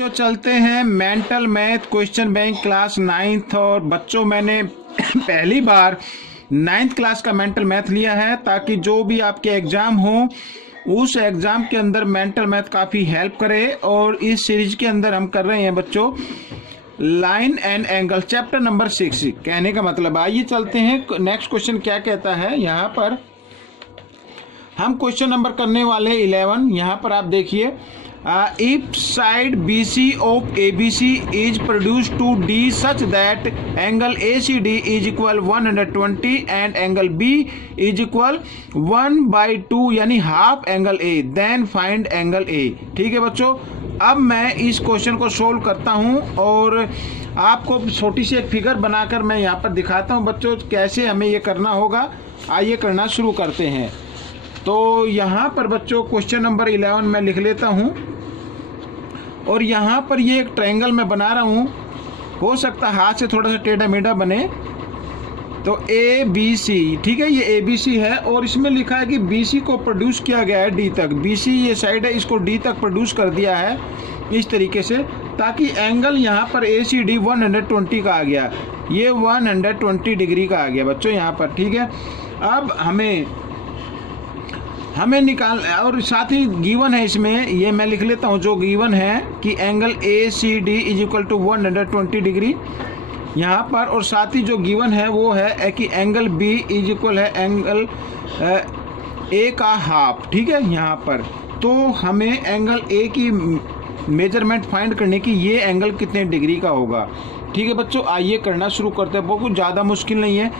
बच्चों चलते हैं mental math question bank class 9th। और बच्चों मैंने पहली बार 9th क्लास का मेंटल मैथ लिया है ताकि जो भी आपके एग्जाम हो उस एग्जाम के अंदर मेंटल मैथ काफ़ी हेल्प करे। और इस सीरीज के अंदर हम कर रहे हैं बच्चों line and angle chapter number 6। कहने का मतलब आइए चलते हैं नेक्स्ट क्वेश्चन क्या कहता है। यहाँ पर हम क्वेश्चन नंबर करने वाले 11। यहाँ पर आप देखिए if side BC of ABC is produced to D such that angle ACD is equal 120 and angle B is equal 1/2 यानी half angle A, then find angle A। ठीक है बच्चों, अब मैं इस क्वेश्चन को सोल्व करता हूं और आपको छोटी सी एक फिगर बनाकर मैं यहाँ पर दिखाता हूं बच्चों कैसे हमें ये करना होगा। आइए करना शुरू करते हैं। तो यहाँ पर बच्चों क्वेश्चन नंबर 11 मैं लिख लेता हूँ और यहाँ पर ये एक ट्रायंगल मैं बना रहा हूँ, हो सकता है हाथ से थोड़ा सा टेढ़ा मेढ़ा बने। तो ए बी सी, ठीक है, ये ए बी सी है और इसमें लिखा है कि बी सी को प्रोड्यूस किया गया है डी तक। बी सी ये साइड है, इसको डी तक प्रोड्यूस कर दिया है इस तरीके से ताकि एंगल यहाँ पर ए सी डी 120 का आ गया, ये 120 डिग्री का आ गया बच्चों यहाँ पर। ठीक है, अब हमें निकाल और साथ ही गिवन है इसमें, ये मैं लिख लेता हूँ जो गिवन है कि angle A C D is equal to 120 degree यहाँ पर। और साथ ही जो गिवन है वो है कि एंगल बी इज इक्वल है एंगल ए का हाफ। ठीक है, यहाँ पर तो हमें एंगल ए की मेजरमेंट फाइंड करने की, ये एंगल कितने डिग्री का होगा। ठीक है बच्चों, आइए करना शुरू करते हैं। बहुत ज़्यादा मुश्किल नहीं है।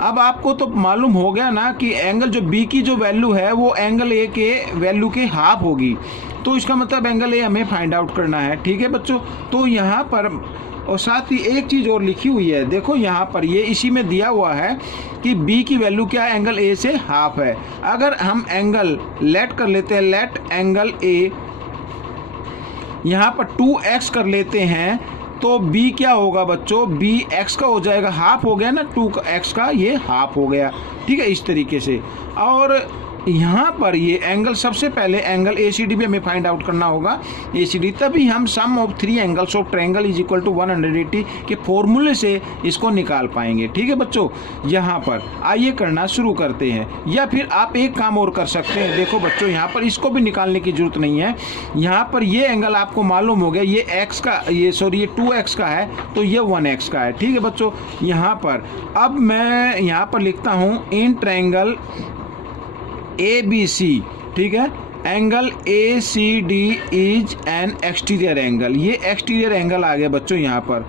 अब आपको तो मालूम हो गया ना कि एंगल जो बी की जो वैल्यू है वो एंगल ए के वैल्यू के हाफ होगी, तो इसका मतलब एंगल ए हमें फाइंड आउट करना है। ठीक है बच्चों, तो यहाँ पर और साथ ही एक चीज़ और लिखी हुई है, देखो यहाँ पर ये इसी में दिया हुआ है कि बी की वैल्यू क्या है, एंगल ए से हाफ है। अगर हम एंगल लेट कर लेते हैं, लेट एंगल ए यहाँ पर 2x कर लेते हैं तो b क्या होगा बच्चों, b x का हो जाएगा, हाफ हो गया ना, 2x का ये हाफ हो गया। ठीक है, इस तरीके से। और यहाँ पर ये एंगल, सबसे पहले एंगल ACD भी हमें फाइंड आउट करना होगा, ACD, तभी हम sum of 3 angles of triangle is equal to 180 के फॉर्मूले से इसको निकाल पाएंगे। ठीक है बच्चों, यहाँ पर आइए करना शुरू करते हैं। या फिर आप एक काम और कर सकते हैं, देखो बच्चों यहाँ पर इसको भी निकालने की जरूरत नहीं है। यहाँ पर ये एंगल आपको मालूम हो गया, ये x का, ये 2x का है तो ये 1x का है। ठीक है बच्चों, यहाँ पर अब मैं यहाँ पर लिखता हूँ इन ट्रायंगल ABC, ठीक है, angle ACD is an exterior angle. ये एक्सटीरियर एंगल आ गया बच्चों यहाँ पर।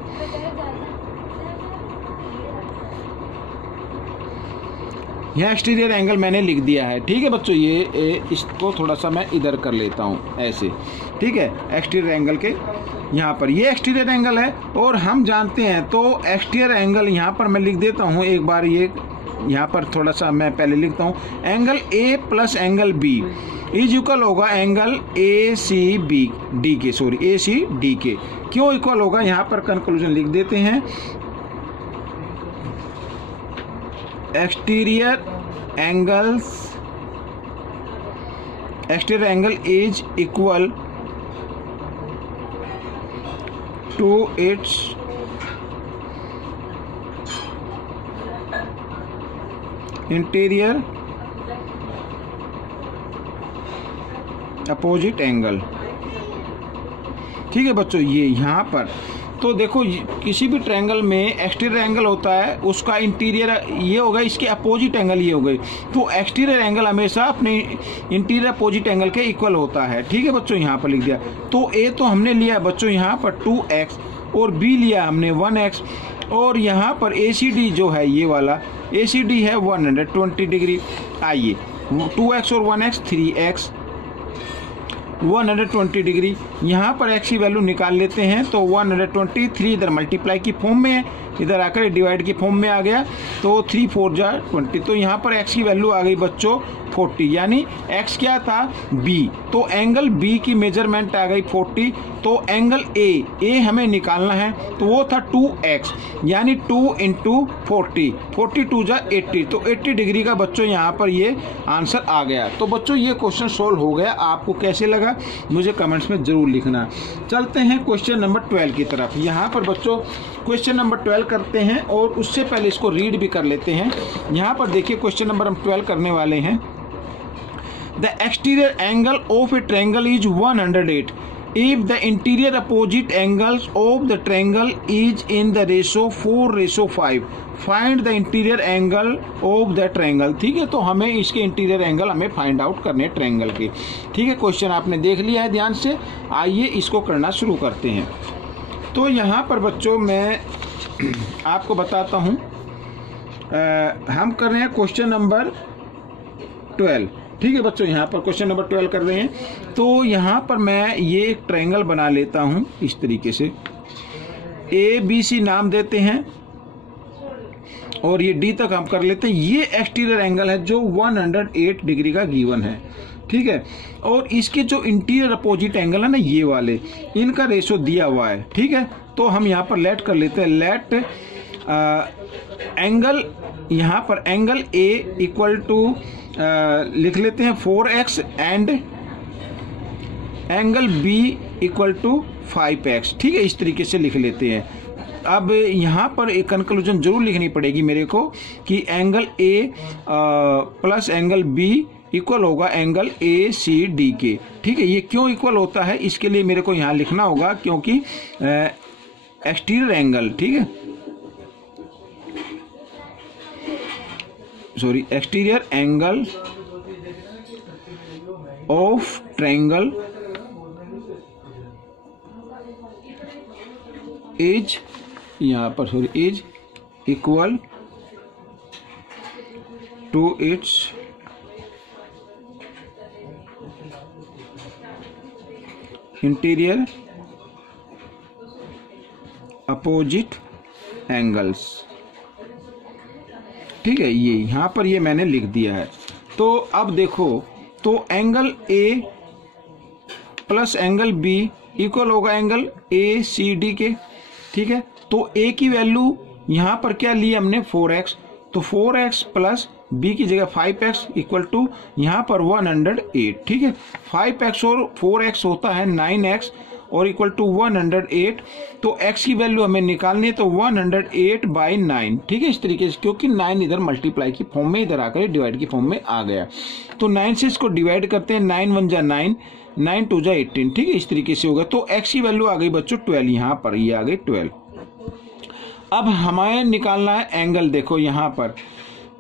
यह एक्सटीरियर एंगल मैंने लिख दिया है। ठीक है बच्चों, ये इसको थोड़ा सा मैं इधर कर लेता हूँ ऐसे। ठीक है, एक्सटीरियर एंगल के यहाँ पर ये एक्सटीरियर एंगल है और हम जानते हैं तो एक्सटीरियर एंगल यहाँ पर मैं लिख देता हूँ एक बार। ये यहाँ पर थोड़ा सा मैं पहले लिखता हूँ, angle A plus angle B is equal होगा एंगल ACD के। क्यों इक्वल होगा, यहाँ पर कंक्लूजन लिख देते हैं, exterior angle is equal to its interior opposite angle. ठीक है बच्चों, ये यहाँ पर तो देखो किसी भी ट्रायंगल में एक्सटीरियर एंगल होता है, उसका इंटीरियर ये होगा, इसके अपोजिट एंगल ये हो गए, तो एक्सटीरियर एंगल हमेशा अपने इंटीरियर अपोजिट एंगल के इक्वल होता है। ठीक है बच्चों, यहाँ पर लिख दिया। तो ए तो हमने लिया बच्चों यहाँ पर 2x और बी लिया हमने 1x और यहाँ पर ACD जो है ये वाला ACD है 120 डिग्री। आइए 2x और 1x 3x 120 डिग्री, यहाँ पर x की वैल्यू निकाल लेते हैं। तो 123 इधर मल्टीप्लाई की फॉर्म में है, इधर आकर डिवाइड की फॉर्म में आ गया, तो 3 4 जा 20। तो यहाँ पर x की वैल्यू आ गई बच्चों 40, यानी x क्या था, b। तो एंगल b की मेजरमेंट आ गई 40 तो एंगल ए हमें निकालना है, तो वो था 2x यानी 2 इंटू 40, 42 जा 80, तो 80 डिग्री का बच्चों यहाँ पर ये आंसर आ गया। तो बच्चों ये क्वेश्चन सोल्व हो गया। आपको कैसे लगा मुझे कमेंट्स में ज़रूर लिखना। चलते हैं क्वेश्चन नंबर 12 की तरफ। यहाँ पर बच्चों क्वेश्चन नंबर 12 करते हैं और उससे पहले इसको रीड भी कर लेते हैं। यहाँ पर देखिए क्वेश्चन नंबर हम 12 करने वाले हैं। The exterior angle of A triangle is 108 if the interior opposite angles of the triangle is in the ratio 4:5 find the interior angle of the triangle। ठीक है, तो हमें इसके इंटीरियर एंगल हमें फाइंड आउट करने हैं ट्रायंगल के। ठीक है, क्वेश्चन आपने देख लिया है ध्यान से। आइए इसको करना शुरू करते हैं। तो यहाँ पर बच्चों मैं आपको बताता हूँ, हम कर रहे हैं क्वेश्चन नंबर 12। ठीक है बच्चों, यहाँ पर क्वेश्चन नंबर 12 कर रहे हैं। तो यहाँ पर मैं ये एक ट्रायंगल बना लेता हूँ इस तरीके से, ABC नाम देते हैं और ये D तक हम कर लेते हैं। ये एक्सटीरियर एंगल है जो 108 डिग्री का गिवन है। ठीक है, और इसके जो इंटीरियर अपोजिट एंगल है ना, ये वाले, इनका रेशो दिया हुआ है। ठीक है, तो हम यहाँ पर लेट कर लेते हैं। लेट एंगल, यहाँ पर एंगल A इक्वल टू लिख लेते हैं 4x and angle B equal to 5x। ठीक है, इस तरीके से लिख लेते हैं। अब यहाँ पर एक कंक्लूजन जरूर लिखनी पड़ेगी मेरे को कि angle A plus angle B equal होगा एंगल ACD के। ठीक है, ये क्यों इक्वल होता है इसके लिए मेरे को यहाँ लिखना होगा, क्योंकि एक्सटीरियर एंगल, ठीक है, sorry, exterior angle of triangle is, यहाँ पर sorry, is equal to its interior opposite angles. ठीक है, ये यहाँ पर ये मैंने लिख दिया है। तो अब देखो, तो angle A plus angle B equal होगा एंगल ACD के। ठीक है, तो A की वैल्यू यहाँ पर क्या ली हमने, 4x, तो 4x प्लस B की जगह 5x इक्वल टू यहाँ पर 108। ठीक है, 5x और 4x होता है 9x और इक्वल टू 108। तो x की वैल्यू हमें निकालनी है, तो 108/9। ठीक है, इस तरीके से, क्योंकि 9 इधर मल्टीप्लाई की फॉर्म में, इधर आकर डिवाइड की फॉर्म में आ गया। तो 9 से इसको डिवाइड करते हैं, 9 1 जा 9, 9 2 जा 18। ठीक है, इस तरीके से होगा। तो x की वैल्यू आ गई बच्चों 12, यहाँ पर ये आ गई 12। अब हमें निकालना है एंगल। देखो यहाँ पर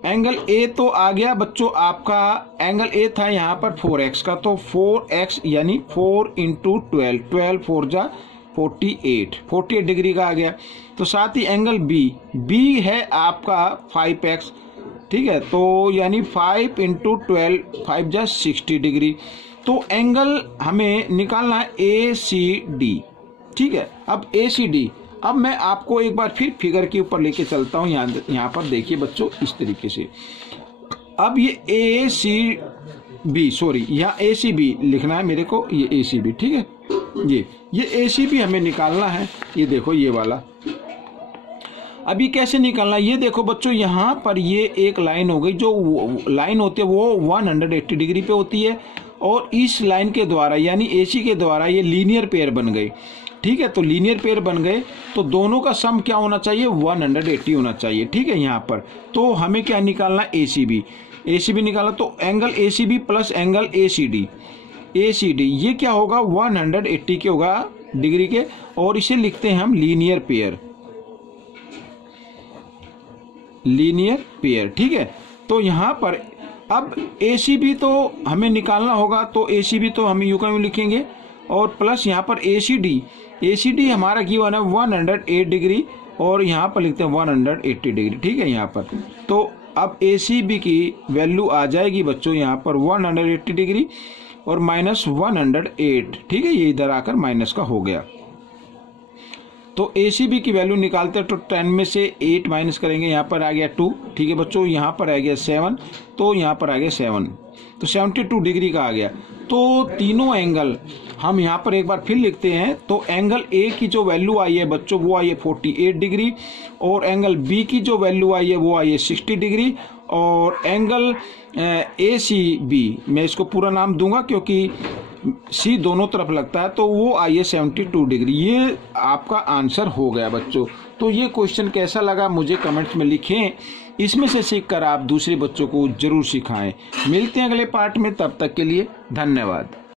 एंगल A तो आ गया बच्चों, आपका एंगल A था यहाँ पर 4x का, तो 4x यानी 4 इंटू 12, 12 4 जा 48 डिग्री का आ गया। तो साथ ही एंगल B है आपका 5x। ठीक है, तो यानी 5 इंटू 12, 5 जा 60 डिग्री। तो एंगल हमें निकालना है ACD। ठीक है, अब ACD, अब मैं आपको एक बार फिर फिगर के ऊपर लेके चलता हूँ। यहाँ पर देखिए बच्चों, इस तरीके से। अब ये ACB, सॉरी, यहाँ ACB लिखना है मेरे को, ये ACB। ठीक है, ये ACB हमें निकालना है। ये देखो ये वाला, अभी कैसे निकालना है ये देखो बच्चों। यहाँ पर ये एक लाइन हो गई, जो लाइन होती है वो 180 डिग्री पे होती है, और इस लाइन के द्वारा यानी AC के द्वारा ये लीनियर पेयर बन गई। ठीक है, तो लीनियर पेयर बन गए, तो दोनों का सम क्या होना चाहिए, 180 होना चाहिए। ठीक है, यहाँ पर तो हमें क्या निकालना, ACB निकाला, तो angle ACB plus angle ACD ये क्या होगा, 180 के होगा डिग्री के, और इसे लिखते हैं हम लीनियर पेयर। ठीक है, तो यहाँ पर अब ACB तो हमें निकालना होगा, तो ACB तो हम यूं का यूं लिखेंगे, और प्लस यहाँ पर ACD हमारा गिवन है 108 डिग्री, और यहाँ पर लिखते हैं 180 डिग्री। ठीक है, यहाँ पर तो अब ACB की वैल्यू आ जाएगी बच्चों यहाँ पर 180 डिग्री और -108। ठीक है, ये इधर आकर माइनस का हो गया। तो ACB की वैल्यू निकालते हैं तो 10 में से 8 माइनस करेंगे, यहाँ पर आ गया 2, ठीक है बच्चों, यहाँ पर आ गया 7, तो यहाँ पर आ गया 7, तो 72 डिग्री का आ गया। तो तीनों एंगल हम यहाँ पर एक बार फिर लिखते हैं। तो एंगल A की जो वैल्यू आई है बच्चों वो आई है 48 डिग्री, और एंगल B की जो वैल्यू आई है वो आई है 60 डिग्री, और एंगल ACB, मैं इसको पूरा नाम दूंगा क्योंकि C दोनों तरफ लगता है, तो वो आई है 72 डिग्री। ये आपका आंसर हो गया बच्चों। तो ये क्वेश्चन कैसा लगा मुझे कमेंट्स में लिखें, इसमें से सीखकर आप दूसरे बच्चों को जरूर सिखाएं। मिलते हैं अगले पार्ट में, तब तक के लिए धन्यवाद।